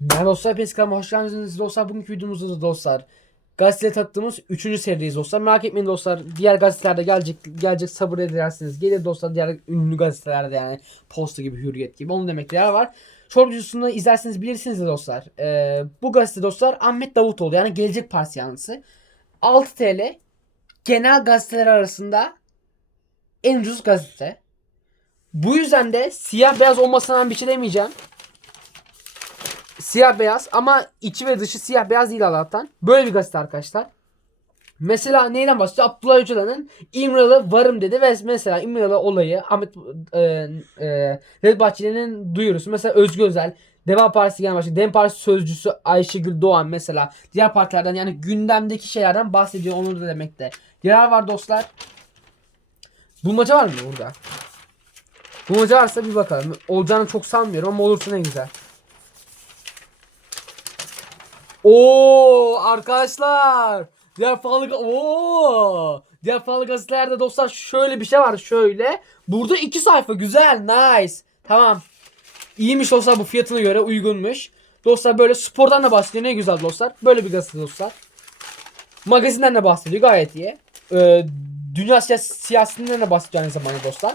Merhaba dostlar, hepiniz kanalıma hoş geldiniz dostlar. Bugünkü videomuzda da dostlar gazeteye tattığımız 3. serideyiz dostlar. Merak etmeyin dostlar. Diğer gazetelerde gelecek gelecek sabır edersiniz. Gelir dostlar diğer ünlü gazetelerde yani Posta gibi, Hürriyet gibi. Onun demek yer var. Short videosunu izlerseniz bilirsiniz de dostlar. Ee, bu gazete dostlar Ahmet Davutoğlu yani Gelecek Partisi yanlısı. 6 TL genel gazeteler arasında en ucuz gazete. Bu yüzden de siyah beyaz olmasından bir şey demeyeceğim. Siyah beyaz ama içi ve dışı siyah beyaz değil Allah'tan. Böyle bir gazete arkadaşlar. Mesela neyden bahsediyor? Abdullah Öcalan'ın İmralı varım dedi ve mesela İmralı olayı Ahmet e, e, Red Bahçeli'nin duyurusu. Mesela Özgür Özel, Deva Partisi Genel Başkanı, Dem Partisi Sözcüsü Ayşegül Doğan mesela diğer partilerden yani gündemdeki şeylerden bahsediyor onu da demekte. Yarar var dostlar. Bulmaca var mı burada? Bulmaca varsa bir bakalım. Olacağını çok sanmıyorum ama olursa ne güzel. Oo arkadaşlar. Diğer pahalı Oo. Diğer pahalı gazetelerde dostlar şöyle bir şey var şöyle. Burada iki sayfa güzel nice. Tamam. İyiymiş dostlar bu fiyatına göre uygunmuş. Dostlar böyle spordan da bahsediyor ne güzel dostlar. Böyle bir gazete dostlar. Magazinden de bahsediyor gayet iyi. Ee, dünya siya- siyasetinden de bahsediyor aynı zamanda dostlar.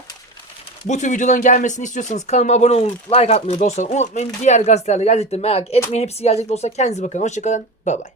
Bu tür videoların gelmesini istiyorsanız kanalıma abone olup like atmayı dostlar unutmayın. Diğer gazetelerle gelecekleri merak etmeyin. Hepsi gelecek dostlar. Kendinize bakın. Hoşçakalın. Bay bay.